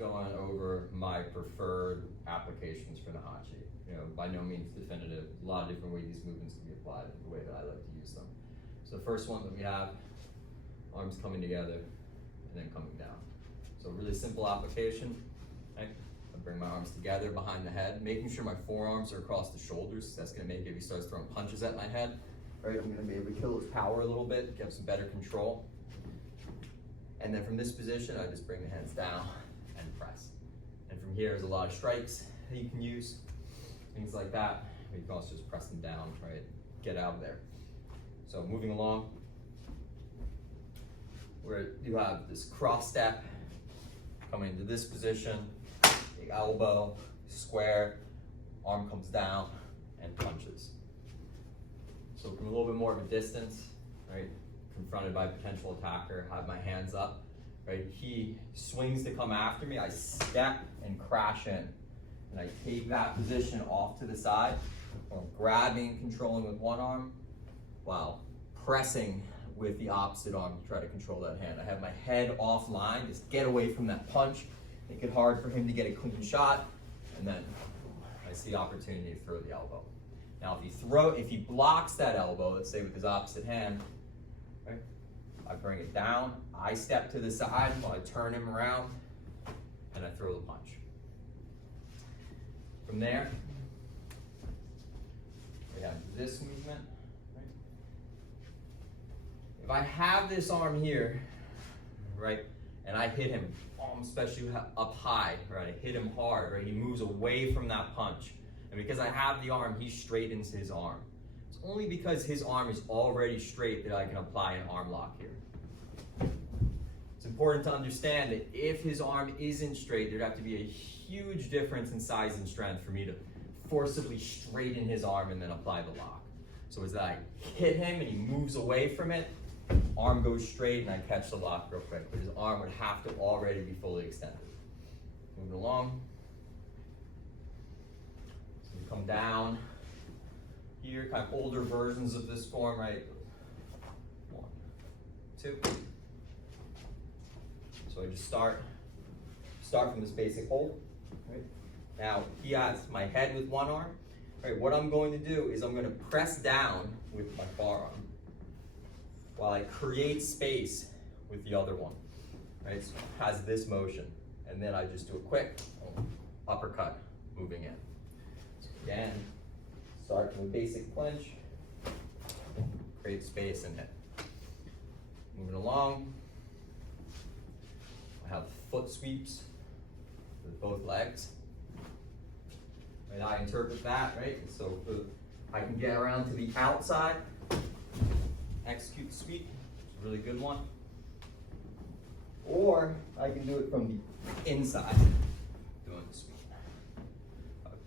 going over my preferred applications for Naihanchi. You know, by no means definitive. A lot of different ways these movements can be applied, the way that I like to use them. So the first one that we have, arms coming together and then coming down. So really simple application. Okay? I bring my arms together behind the head, making sure my forearms are across the shoulders. That's gonna make it if he starts throwing punches at my head. Right, I'm gonna be able to kill his power a little bit, get some better control. And then from this position, I just bring the hands down and press. And from here, there's a lot of strikes that you can use, things like that. You can also just press them down, right? Get out of there. So moving along, where you have this cross step, coming into this position, big elbow, square, arm comes down and punches. So from a little bit more of a distance, right? Confronted by a potential attacker, have my hands up, right? He swings to come after me, I step and crash in. And I take that position off to the side, while grabbing and controlling with one arm, while pressing with the opposite arm to try to control that hand. I have my head offline, just get away from that punch, make it hard for him to get a clean shot, and then I see opportunity to throw the elbow. Now if he blocks that elbow, let's say with his opposite hand, right, I bring it down, I step to the side while I turn him around, and I throw the punch. From there, we have this movement. Right? If I have this arm here, right, and I hit him, especially up high, right, I hit him hard, right, he moves away from that punch. And because I have the arm, he straightens his arm. It's only because his arm is already straight that I can apply an arm lock here. It's important to understand that if his arm isn't straight, there'd have to be a huge difference in size and strength for me to forcibly straighten his arm and then apply the lock. So as I hit him and he moves away from it, arm goes straight and I catch the lock real quick. But his arm would have to already be fully extended. Moving along. So we come down here, kind of older versions of this form, right? 1, 2. So I just start from this basic hold. Right? Now he has my head with one arm. Right? What I'm going to do is I'm going to press down with my forearm while I create space with the other one. Right? So it has this motion, and then I just do a quick uppercut moving in. So again, start with a basic clinch, create space and hit. Moving along, I have foot sweeps with both legs. Right, I interpret that, right? So I can get around to the outside, execute the sweep, it's a really good one. Or I can do it from the inside, doing the sweep.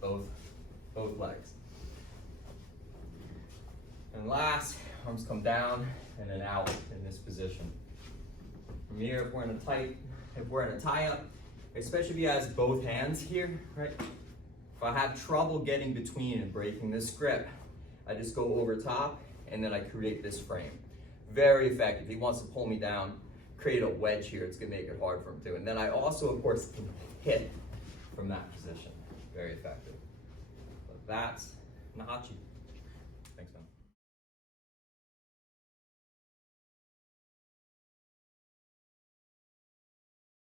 Both legs. And last, arms come down and then out in this position. From here, if we're in a tie-up, especially if he has both hands here, right? If I have trouble getting between and breaking this grip, I just go over top and then I create this frame. Very effective. If he wants to pull me down, create a wedge here, it's gonna make it hard for him to. And then I also, of course, can hit from that position. Very effective. But that's Naihanchi.